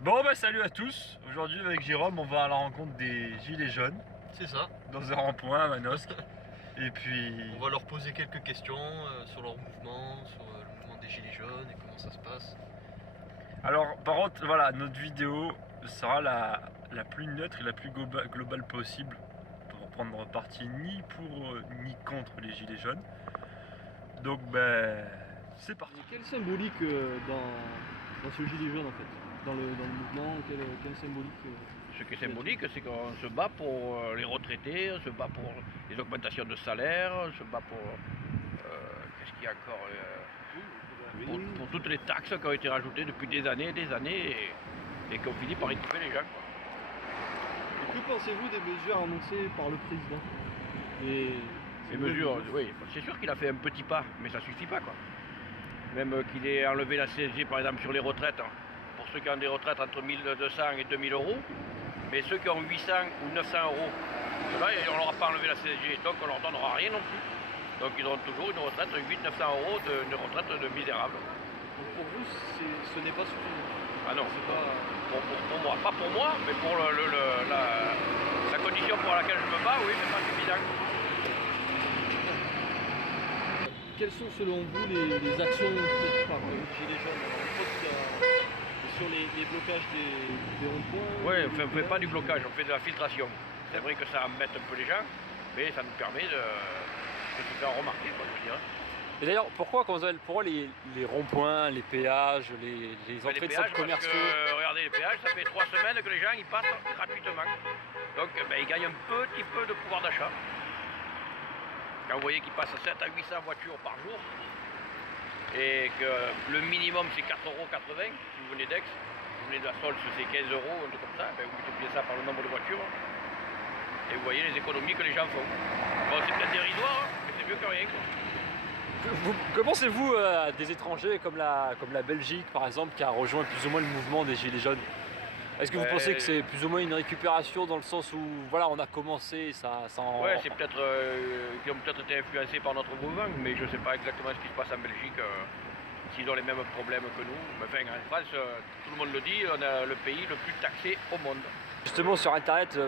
Bon bah salut à tous. Aujourd'hui avec Jérôme on va à la rencontre des gilets jaunes. C'est ça. Dans un rond-point à Manosque. Et puis... On va leur poser quelques questions sur leur mouvement, sur le mouvement des gilets jaunes et comment ça se passe. Alors par contre voilà, notre vidéo sera la plus neutre et la plus globale possible. Pour prendre parti ni pour ni contre les gilets jaunes. Donc ben c'est parti. Et quelle symbolique dans ce gilet jaune en fait? Dans le mouvement, quelle symbolique Ce qui est symbolique, c'est qu'on se bat pour les retraités, on se bat pour les augmentations de salaire, on se bat pour qu'est-ce qu'il y a encore pour toutes les taxes qui ont été rajoutées depuis des années et qu'on finit par étouffer les gens. Et que pensez-vous des mesures annoncées par le président? Les mesures, oui, c'est sûr qu'il a fait un petit pas, mais ça suffit pas quoi. Même qu'il ait enlevé la CSG par exemple sur les retraites, pour ceux qui ont des retraites entre 1200 et 2000 euros, mais ceux qui ont 800 ou 900 euros, là, on leur a pas enlevé la CSG, donc on leur donnera rien non plus. Donc ils auront toujours une retraite de 800-900 euros, une retraite de misérable. Donc pour vous, ce n'est pas suffisant? Ah non, c'est pas... pour moi, pas pour moi, mais pour la condition pour laquelle je me bats, oui, c'est pas suffisant. Quelles sont selon vous les actions faites par les gilets jaunes? Sur les blocages des ronds-points? Oui, on ne fait pas du blocage, on fait de la filtration. C'est vrai que ça embête un peu les gens, mais ça nous permet de se faire remarquer, quoi, je veux dire. Et d'ailleurs, pourquoi les ronds-points, les péages, les entrées de centres commerciaux? Regardez, les péages, ça fait 3 semaines que les gens ils passent gratuitement. Donc ils gagnent un petit peu de pouvoir d'achat. Quand vous voyez qu'ils passent 7 à 800 voitures par jour, et que le minimum c'est 4,80 €, si vous venez d'Aix, si vous venez de la Solce c'est 15 €, un truc comme ça, ben vous multipliez ça par le nombre de voitures, et vous voyez les économies que les gens font. Bon, c'est peut-être dérisoire, mais c'est mieux que rien, quoi. Que pensez-vous des étrangers comme la Belgique par exemple, qui a rejoint plus ou moins le mouvement des gilets jaunes? Est-ce que vous pensez que c'est plus ou moins une récupération dans le sens où voilà, on a commencé, ça en... Ouais, c'est peut-être qu'ils ont peut-être été influencés par notre mouvement, mais je ne sais pas exactement ce qui se passe en Belgique, s'ils ont les mêmes problèmes que nous. Mais enfin, en France, tout le monde le dit, on a le pays le plus taxé au monde. Justement sur internet,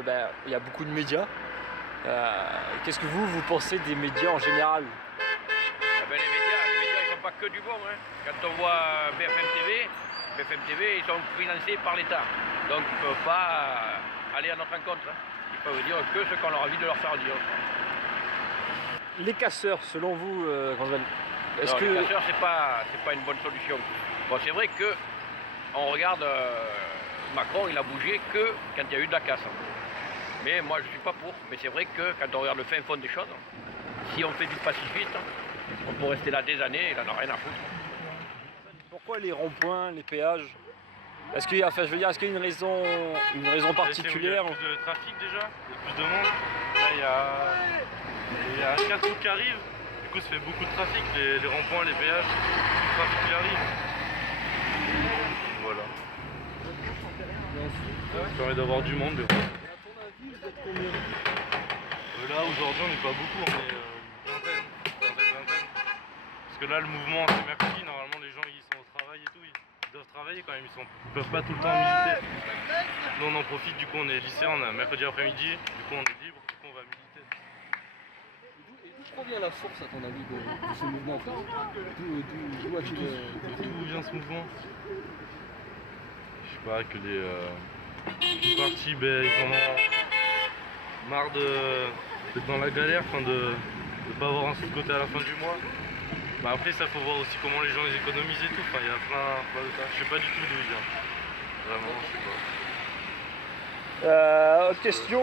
il y a beaucoup de médias. Qu'est-ce que vous pensez des médias en général? Les médias ils ne font pas que du bon. Hein. Quand on voit BFM TV, ils sont financés par l'État. Donc ils ne peuvent pas aller à notre encontre. Hein. Ils peuvent dire que ce qu'on a envie de leur faire dire. Les casseurs, selon vous, Les casseurs, c'est pas une bonne solution. Bon, c'est vrai que on regarde Macron, il a bougé que quand il y a eu de la casse. Mais moi, je ne suis pas pour. Mais c'est vrai que quand on regarde le fin fond des choses, si on fait du pacifiste, on peut rester là des années, il n'en a rien à foutre. Pourquoi les ronds-points, les péages? Est-ce qu'il y a, est-ce qu'il y a une raison particulière? Il y a plus de trafic déjà, il y a plus de monde. Là, il y a 4 routes qui arrivent, du coup ça fait beaucoup de trafic, les ronds-points, les péages, le trafic qui arrive. Voilà. Ça permet d'avoir du monde. Et à ton avis, vous êtes combien? Là aujourd'hui on n'est pas beaucoup, on est une vingtaine. Parce que là le mouvement c'est mercredi, normalement les gens ils sont au travail et tout, ils doivent travailler quand même, ils peuvent pas tout le temps militer. Nous on en profite, du coup on est lycéens, on a mercredi après-midi, du coup on est libre, du coup on va militer. Et d'où provient la source à ton avis de ce mouvement en fait? D'où a-t-il... D'où vient ce mouvement? Je sais pas, que les partis, ils en ont marre d'être dans la galère, de ne pas avoir un sou de côté à la fin du mois. Bah après ça faut voir aussi comment les gens les économisent et tout, il y a plein de tas. Je sais pas du tout d'où il vient. Vraiment, je sais pas. Autre question,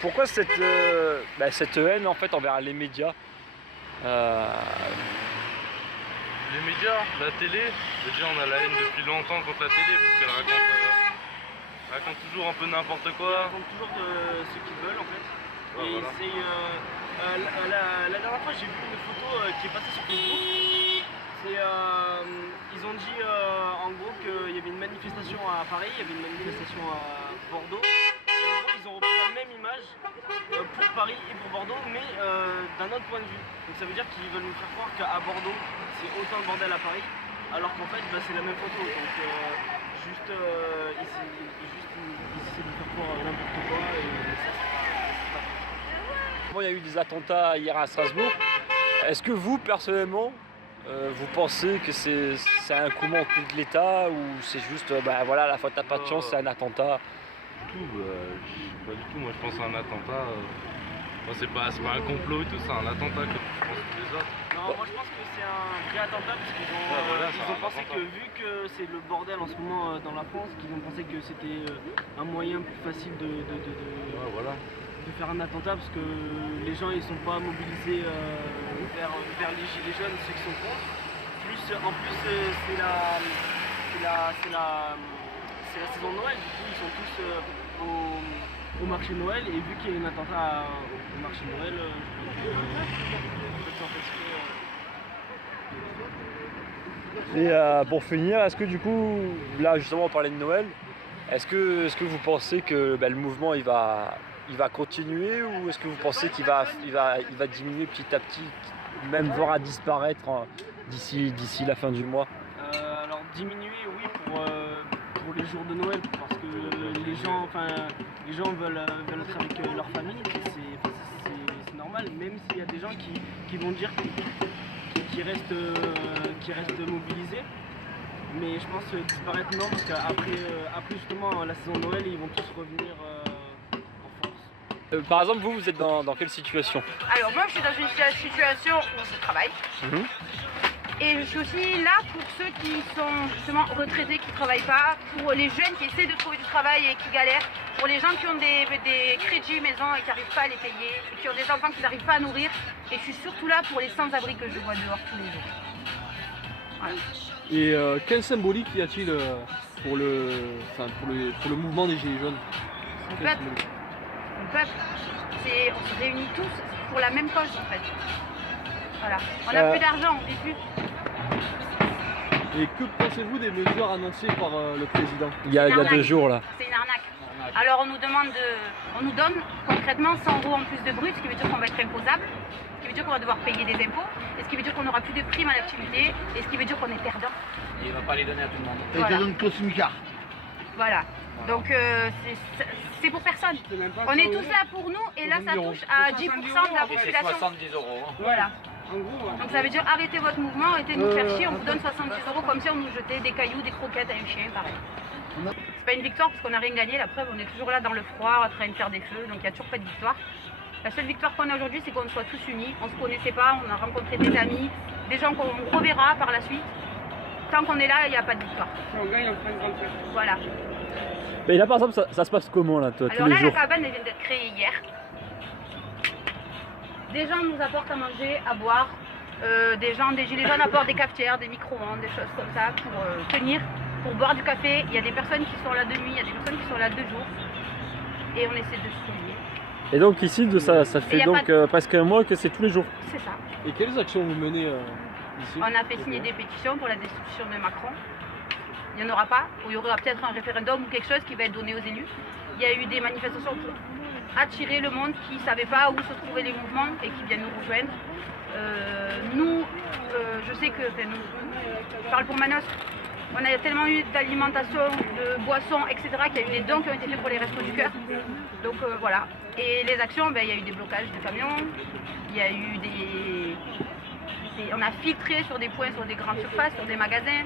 pourquoi cette haine en fait envers les médias? Les médias, la télé, déjà on a la haine depuis longtemps contre la télé parce qu'elle raconte toujours un peu n'importe quoi. Ils racontent toujours ce qu'ils veulent en fait. Ouais, et voilà. c'est la dernière fois j'ai vu une photo qui est passée sur Facebook. Ils ont dit en gros qu'il y avait une manifestation à Paris, il y avait une manifestation à Bordeaux. Et en gros, ils ont repris la même image pour Paris et pour Bordeaux, mais d'un autre point de vue. Donc ça veut dire qu'ils veulent nous faire croire qu'à Bordeaux c'est autant le bordel à Paris, alors qu'en fait bah, c'est la même photo. Donc juste ils essaient de faire croire n'importe quoi et ça c'est pas Bon, il y a eu des attentats hier à Strasbourg. Est-ce que vous, personnellement, vous pensez que c'est un coup manqué de l'État ou c'est juste, bah voilà, la fois t'as pas de chance, c'est un attentat? Pas du tout, moi je pense à un attentat. Moi c'est pas un complot et tout, c'est un attentat que je pense que les autres. Non, moi je pense que c'est un vrai attentat parce qu'ils ont, Ouais, voilà, c'est ils ont un pensé attentat. que vu que c'est le bordel en ce moment dans la France, qu'ils ont pensé que c'était un moyen plus facile Ouais, voilà. de faire un attentat parce que les gens ils sont pas mobilisés vers les gilets jaunes, ceux qui sont contre. En plus c'est la saison de Noël, du coup ils sont tous au marché de Noël et vu qu'il y a eu un attentat au marché de Noël, je pense que peut-être s'en fait exprès. Et pour finir, est-ce que du coup, là justement on parlait de Noël, est-ce que vous pensez que le mouvement il va continuer ou est-ce que vous pensez qu'il va diminuer petit à petit, même voire à disparaître d'ici la fin du mois? Alors diminuer oui pour les jours de Noël parce que les gens veulent être avec leur famille, c'est normal, même s'il y a des gens qui vont dire qui restent mobilisés. Mais je pense disparaître non parce qu'après justement la saison de Noël ils vont tous revenir en force. Par exemple, vous êtes dans quelle situation? Alors moi je suis dans une situation où je travaille et je suis aussi là pour ceux qui sont justement retraités, qui ne travaillent pas, pour les jeunes qui essaient de trouver du travail et qui galèrent, pour les gens qui ont des crédits maison et qui n'arrivent pas à les payer, et qui ont des enfants qui n'arrivent pas à nourrir. Et je suis surtout là pour les sans-abri que je vois dehors tous les jours. Voilà. Et quelle symbolique y a-t-il pour le mouvement des Gilets jaunes? Le peuple, on se réunit tous pour la même cause en fait. Voilà. On n'a plus d'argent, on vit plus. Et que pensez-vous des mesures annoncées par le président? Il y a 2 jours là. C'est une arnaque. Alors on nous donne concrètement 100 € en plus de brut, ce qui veut dire qu'on va être imposable, ce qui veut dire qu'on va devoir payer des impôts, et ce qui veut dire qu'on n'aura plus de primes à l'activité, et ce qui veut dire qu'on est perdant. Il ne va pas les donner à tout le monde. Voilà. Et te donne que SMICAR. Voilà. Donc c'est pour personne. On est tous là pour nous, et là ça touche à 10% de la Et c'est population. 70 €. Hein. Voilà. Donc ça veut dire arrêtez votre mouvement, arrêtez de nous faire chier, on vous donne 70 € comme si on nous jetait des cailloux, des croquettes à un chien, pareil. C'est pas une victoire parce qu'on n'a rien gagné, la preuve on est toujours là dans le froid en train de faire des feux, donc il n'y a toujours pas de victoire. La seule victoire qu'on a aujourd'hui c'est qu'on soit tous unis, on se connaissait pas, on a rencontré des amis, des gens qu'on reverra par la suite. Tant qu'on est là, il n'y a pas de victoire. Si on gagne, on fera une grande fête. Voilà. Mais là par exemple ça se passe comment là tous Alors les là jours? la cabane elle vient d'être créée hier. Des gens nous apportent à manger, à boire. Des gilets jaunes apportent des cafetières, des micro-ondes, des choses comme ça pour tenir, pour boire du café. Il y a des personnes qui sont là de nuit, il y a des personnes qui sont là 2 jours. Et on essaie de se réunir. Et donc ici ça fait y a donc pas presque un mois que c'est tous les jours. C'est ça. Et quelles actions vous menez ici? On a fait signer des pétitions pour la destitution de Macron. Il n'y en aura pas, ou il y aura peut-être un référendum ou quelque chose qui va être donné aux élus. Il y a eu des manifestations pour attirer le monde qui ne savait pas où se trouvaient les mouvements et qui viennent nous rejoindre. Je sais que, je parle pour Manos, on a tellement eu d'alimentation, de boissons, etc. qu'il y a eu des dons qui ont été faits pour les restos du cœur. Donc voilà. Et les actions, il y a eu des blocages de camions, il y a eu on a filtré sur des points, sur des grandes surfaces, sur des magasins.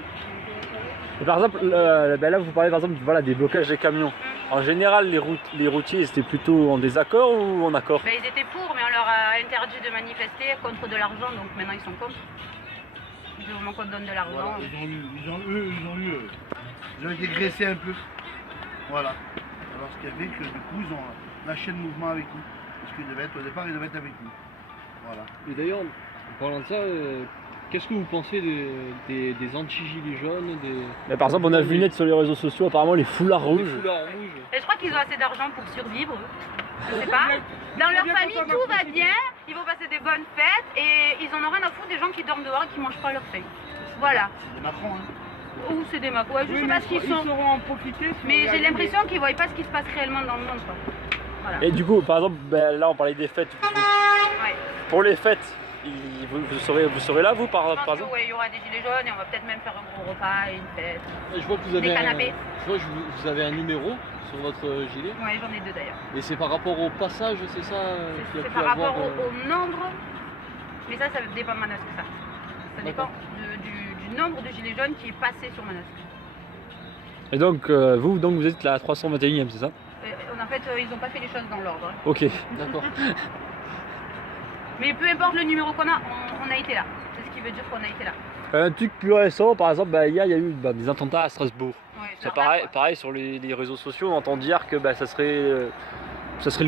Et par exemple, là vous parlez par exemple des blocages des camions. En général, les routiers étaient plutôt en désaccord ou en accord? Ils étaient pour, mais on leur a interdit de manifester contre de l'argent, donc maintenant ils sont contre. Du moment qu'on donne de l'argent. Voilà, ils ont été graissés un peu. Voilà. Alors ce qui a fait que du coup ils ont lâché le mouvement avec nous. Parce qu'ils devaient être au départ, ils devaient être avec nous. Voilà. Et d'ailleurs, en parlant de ça, qu'est-ce que vous pensez des anti-gilets jaunes Mais par exemple, on a vu net sur les réseaux sociaux apparemment les foulards rouges. Et je crois qu'ils ont assez d'argent pour survivre. Je sais pas. Dans leur famille, tout va bien. Ils vont passer des bonnes fêtes et ils en ont rien à foutre des gens qui dorment dehors et qui mangent pas leur faim. Voilà. C'est Macron, hein. Ou c'est des Macron. Ouais, je sais pas ce qu'ils sont. Ils sauront en profiter. Mais j'ai l'impression qu'ils voient pas ce qui se passe réellement dans le monde, quoi. Voilà. Et du coup, par exemple, là on parlait des fêtes. Ouais. Pour les fêtes, vous serez là, vous, par Je pense exemple? que, ouais, il y aura des gilets jaunes et on va peut-être même faire un gros repas et une fête. Je vois que vous avez Des canapés. je vois que vous avez un numéro sur votre gilet. Ouais, j'en ai 2 d'ailleurs. Et c'est par rapport au passage, c'est ça qu'il y a C'est pu par avoir, rapport au nombre, mais ça dépend de Manosque, ça. Ça dépend D'accord. du nombre de gilets jaunes qui est passé sur Manosque. Et donc, vous êtes la 321e, c'est ça? En fait, ils n'ont pas fait les choses dans l'ordre. Hein. Ok. D'accord. Mais peu importe le numéro qu'on a, on a été là. C'est ce qui veut dire qu'on a été là. Un truc plus récent, par exemple, hier, il y a eu des attentats à Strasbourg. Ouais, C'est normal, pareil sur les réseaux sociaux, on entend dire que ça serait le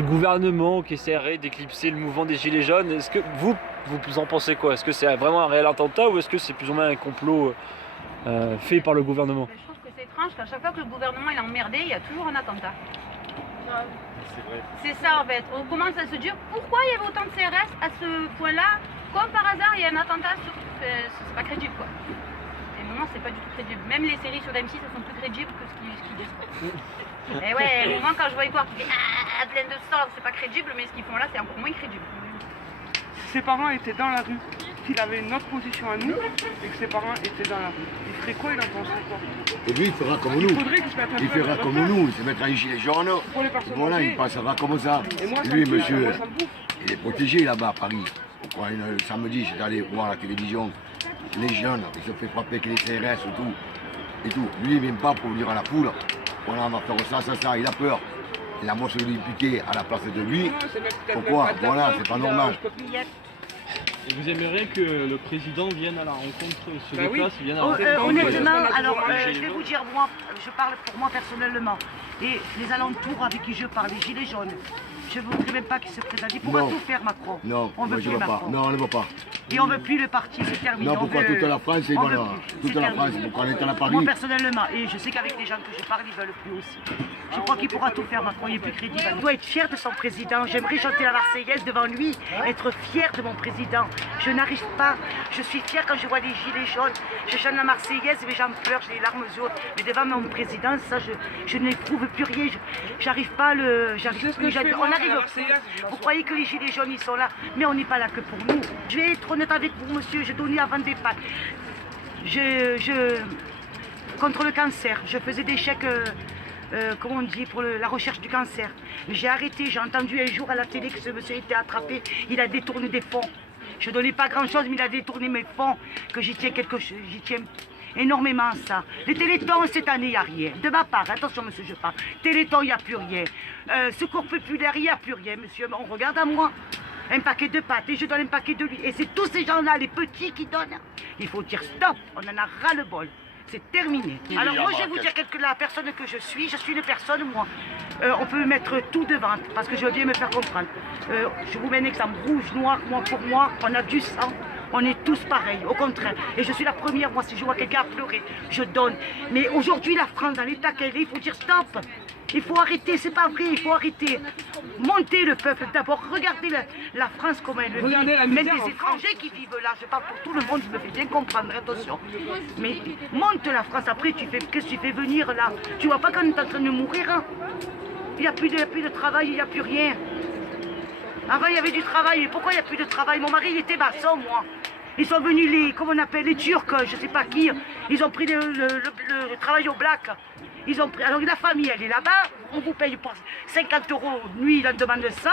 gouvernement qui essaierait d'éclipser le mouvement des Gilets jaunes. Est-ce que vous en pensez quoi? Est-ce que c'est vraiment un réel attentat ou est-ce que c'est plus ou moins un complot fait par le gouvernement? Mais je trouve que c'est étrange qu'à chaque fois que le gouvernement est emmerdé, il y a toujours un attentat. C'est vrai. C'est ça en fait. On commence à se dire pourquoi il y avait autant de CRS à ce point-là. Comme par hasard, il y a un attentat sur. C'est pas crédible quoi. Et au moment, c'est pas du tout crédible. Même les séries sur M6, elles sont plus crédibles que ce qu'ils disent. Et ouais, au moment, quand je vois Edouard qui fait plein de sang, c'est pas crédible, mais ce qu'ils font là, c'est encore moins crédible. Ses parents étaient dans la rue, qu'il avait une autre position à nous et que ses parents étaient dans la rue. Il ferait quoi? Il en penserait quoi? Et lui, il fera comme nous. Il faudrait qu'il se mette un Il peu fera à comme la nous, il se mettra un gilet jaune. pour les personnes Voilà, âgées. il passera comme ça. Et moi, ça Lui, me tue, monsieur, moi, ça me bouffe. il est protégé là-bas à Paris. Pourquoi samedi, j'étais allé voir la télévision. Les jeunes, ils se fait frapper avec les CRS et tout. Et tout. Lui, il ne vient pas pour dire à la foule, voilà, on va faire ça. Il a peur. Il a moitié de lui piquer à la place de lui. Non, c'est même peut-être Pourquoi? même pas de la Voilà, peur, c'est pas il a- normal. je peux plus- Et vous aimeriez que le président vienne à la rencontre, se Bah oui. déplace, vienne à la rencontre? Honnêtement, Ouais. alors Ouais. je vais vous dire, moi, je parle pour moi personnellement. Et les alentours avec qui je parle, les gilets jaunes, je ne voudrais même pas qu'ils se présentent. Il pourra Non. tout faire, Macron. Non, On veut moi je plus ne veux pas. Macron. Non, on ne veut pas. Et on ne veut plus le parti, c'est terminé. Non, On pourquoi veut- toute la France, c'est on veut voilà. plus. Toute C'est la terminé. France, pourquoi on est à Paris? Moi personnellement, et je sais qu'avec les gens que je parle, ils veulent plus aussi. Je crois qu'il pourra tout faire, Macron, il est plus crédible. Il doit être fier de son président. J'aimerais chanter la Marseillaise devant lui, être fier de mon président. Je n'arrive pas. Je suis fière quand je vois les gilets jaunes. Je chante la Marseillaise et j'en pleure, j'ai les larmes aux yeux. Mais devant mon président, ça, je n'éprouve plus rien. J'arrive pas à le. C'est ce que je fais, On moi, à la arrive. Marseillaise, je la Vous sors. croyez que les gilets jaunes, ils sont là, mais on n'est pas là que pour nous. Je vais être honnête avec vous, monsieur. J'ai donné avant des pâtes. Contre le cancer, je faisais des chèques, comment on dit, pour la recherche du cancer. J'ai arrêté, j'ai entendu un jour à la télé que ce monsieur était attrapé, il a détourné des fonds. Je ne donnais pas grand-chose, mais il a détourné mes fonds, que j'y tiens quelque chose, j'y tiens énormément à ça. Les télétons, cette année, il n'y a rien. De ma part, attention monsieur, je parle. Téléthon, il n'y a plus rien. Secours populaire, il n'y a plus rien, monsieur. On regarde à moi. Un paquet de pâtes et je donne un paquet de lui. Et c'est tous ces gens-là, les petits, qui donnent. Il faut dire stop, on en a ras le bol. C'est terminé. Alors moi, je vais vous dire la personne que je suis une personne, moi. On peut mettre tout devant, parce que je veux bien me faire comprendre. Je vous mets un exemple, rouge, noir, pour moi, on a du sang. On est tous pareils, au contraire. Et je suis la première, moi, si je vois quelqu'un pleurer, je donne. Mais aujourd'hui, la France, dans l'état qu'elle est, il faut dire stop. Il faut arrêter, c'est pas vrai, il faut arrêter. Monter le peuple d'abord, regardez la France comment elle vit. Regardez la Même misère des en étrangers qui vivent là, je parle pour tout le monde, je me fais bien comprendre, attention. Mais monte la France, après qu'est-ce que tu fais venir là? Tu vois pas qu'on est en train de mourir hein? Il n'y a plus de travail, il n'y a plus rien. Avant il y avait du travail, mais pourquoi il n'y a plus de travail? Mon mari il était maçon, moi. Ils sont venus comment on appelle, les Turcs, je sais pas qui. Ils ont pris le travail au black. Ils ont pris, alors la famille elle est là-bas, on vous paye pour 50 €, lui il en demande 100,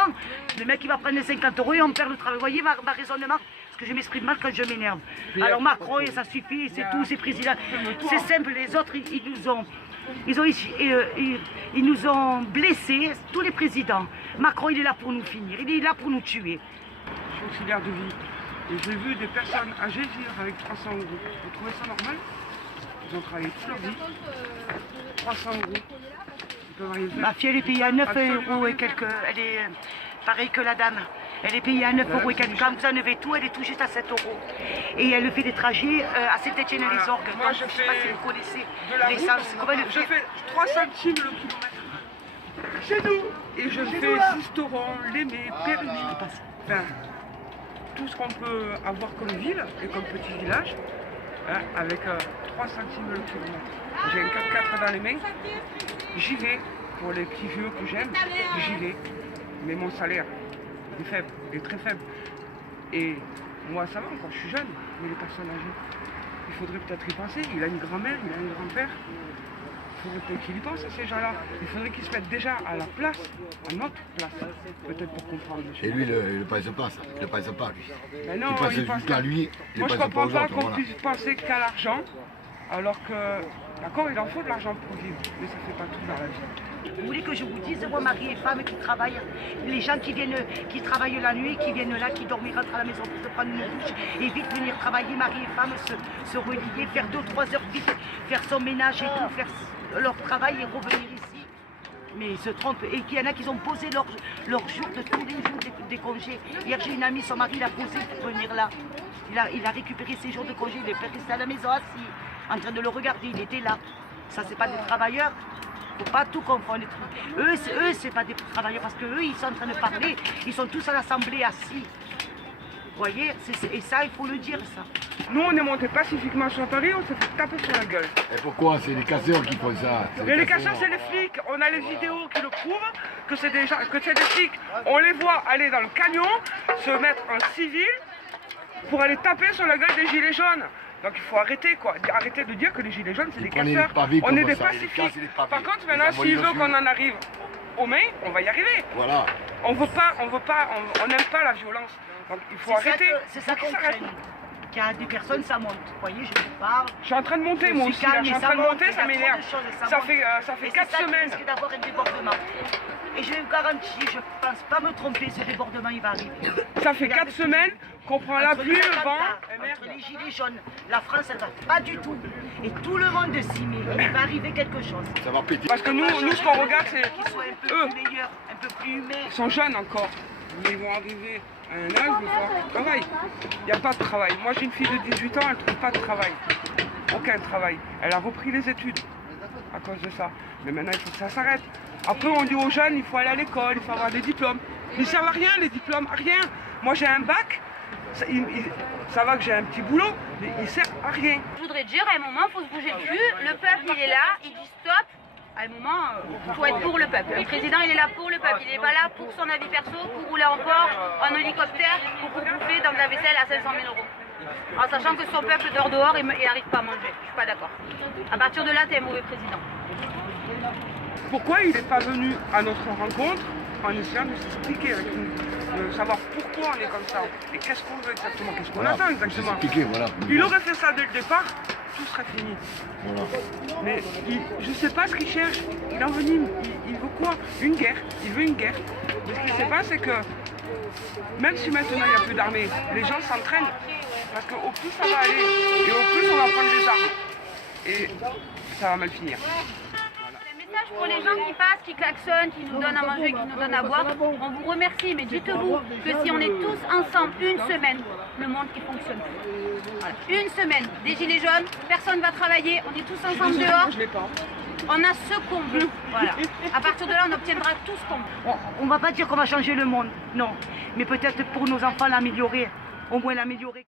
le mec il va prendre les 50 € et on perd le travail. Vous voyez ma raisonnement? Parce que je m'exprime mal quand je m'énerve. Alors Macron, ça suffit, c'est tout, c'est président. C'est simple, les autres ils nous ont blessés, tous les présidents. Macron il est là pour nous finir, il est là pour nous tuer. Je suis auxiliaire de vie. Et j'ai vu des personnes âgées vivre avec 300 €. Vous trouvez ça normal? Ils ont travaillé toute leur vie. 300 €. Ils peuvent rien faire. Ma fille elle est payée à 9 Absolument € et rien. quelques. Elle est pareille que la dame. Elle est payée à 9 € et quelques. Quand vous enlevez tout, elle est tout juste à 7 €. Et elle fait des trajets à Saint-Étienne-les-Orgues. Moi, Donc, je je ne sais fais pas si vous connaissez de la route, l'essence. Comment elle je fait? fais 3 centimes le kilomètre. Chez nous. Et je fais Sisteron, Lémé, Périgny. Enfin, tout ce qu'on peut avoir comme ville et comme petit village, hein, avec 3 centimes le kilomètre. J'ai un 4x4 dans les mains, j'y vais pour les petits vieux que j'aime, j'y vais. Mais mon salaire, il est faible, il est très faible. Et Moi ça va encore, je suis jeune, mais les personnes âgées, il faudrait peut-être y penser. Il a une grand-mère, il a un grand-père. Il faudrait peut-être qu'il y pense à ces gens-là. Il faudrait qu'ils se mettent déjà à la place, à notre place, peut-être pour comprendre. Et lui, il ne pense pas ça. Il ne pense pas, lui. Mais non, il pense il pense juste à lui. Moi je comprends pas qu'on voilà. puisse penser qu'à l'argent, alors que, d'accord, il en faut de l'argent pour vivre, mais ça fait pas tout dans la vie. Vous voulez que je vous dise, moi, mari et femme qui travaillent, les gens qui viennent, qui travaillent la nuit, qui viennent là, qui dorment, ils rentrent à la maison pour se prendre une douche et vite venir travailler, mari et femme, se relier, faire 2 ou 3 heures vite, faire son ménage et tout, faire leur travail et revenir ici. Mais ils se trompent. Et qu'il y en a qui ont posé leur jour de tous les jours des congés. Hier, j'ai une amie, son mari l'a posé pour venir là. Il a récupéré ses jours de congé, il est resté à la maison assis, en train de le regarder, il était là. Ça, c'est pas des travailleurs. Faut pas tout confondre. Eux, c'est pas des travailleurs parce qu'eux, ils sont en train de parler. Ils sont tous à l'assemblée assis. Vous voyez, et ça, il faut le dire, ça. Nous, on est monté pacifiquement sur Paris, on s'est fait taper sur la gueule. Et pourquoi? C'est les casseurs qui font ça. Mais les casseurs, c'est les flics. On a les vidéos qui le prouvent, que c'est des flics. On les voit aller dans le camion, se mettre en civil pour aller taper sur la gueule des gilets jaunes. Donc il faut arrêter, quoi. Arrêter de dire que les gilets jaunes, c'est des casseurs. On est des pacifiques. Par contre, maintenant, s'il veut qu'on en arrive aux mains, on va y arriver. Voilà. On n'aime pas la violence. Donc il faut arrêter. C'est ça qu'on craint. Qu'il y a des personnes, ça monte. Vous voyez, je vous parle. Je suis en train de monter, moi aussi. Je suis en train de monter, ça m'énerve. Ça fait 4 semaines. C'est d'avoir un débordement. Et je vous garantis, je ne pense pas me tromper, ce débordement, il va arriver. Ça fait 4 semaines qu'on prend la pluie, le vent. Entre les gilets jaunes, la France, elle ne va pas du tout. Et tout le monde s'y met. Il va arriver quelque chose. Ça va péter. Parce que nous ce qu'on regarde, c'est qu'ils soient un peu plus meilleurs, un peu plus humains. Ils sont jeunes encore. Mais ils vont arriver à un âge où il faut avoir du travail. Il n'y a pas de travail. Moi, j'ai une fille de 18 ans, elle ne trouve pas de travail. Aucun travail. Elle a repris les études à cause de ça. Mais maintenant, il faut que ça s'arrête. Après, on dit aux jeunes, il faut aller à l'école, il faut avoir des diplômes. Ils ne servent à rien, les diplômes, à rien. Moi, j'ai un bac. Ça va que j'ai un petit boulot, mais il ne sert à rien. Je voudrais dire, à un moment, il faut se bouger le cul. Le peuple, il est là, il dit stop. À un moment, il faut être pour le peuple. Le président, il est là pour le peuple. Il n'est pas là pour son avis perso, pour rouler en port, en hélicoptère, ou pour bouffer dans de la vaisselle à 500 000 euros. En sachant que son peuple dehors, il n'arrive pas à manger. Je ne suis pas d'accord. À partir de là, tu es un mauvais président. Pourquoi il n'est pas venu à notre rencontre en essayant de s'expliquer avec nous, de savoir pourquoi on est comme ça et qu'est-ce qu'on veut exactement, qu'est-ce qu'on attend exactement. Voilà. Il aurait fait ça dès le départ, tout serait fini. Voilà. Mais je ne sais pas ce qu'il cherche. Il envenime. Il veut quoi? Une guerre. Il veut une guerre. Mais ce qu'il ne sait pas, c'est que même si maintenant il n'y a plus d'armée, les gens s'entraînent. Parce qu'au plus ça va aller, et au plus on va prendre des armes. Et ça va mal finir. Pour les gens qui passent, qui klaxonnent, qui nous donnent à manger, qui nous donnent à boire, on vous remercie, mais dites-vous que si on est tous ensemble une semaine, le monde qui fonctionne plus. Voilà. Une semaine, des gilets jaunes, personne ne va travailler, on est tous ensemble dehors, on a ce qu'on veut. Voilà. À partir de là, on obtiendra tout ce qu'on veut. On ne va pas dire qu'on va changer le monde, non. Mais peut-être pour nos enfants l'améliorer, au moins l'améliorer.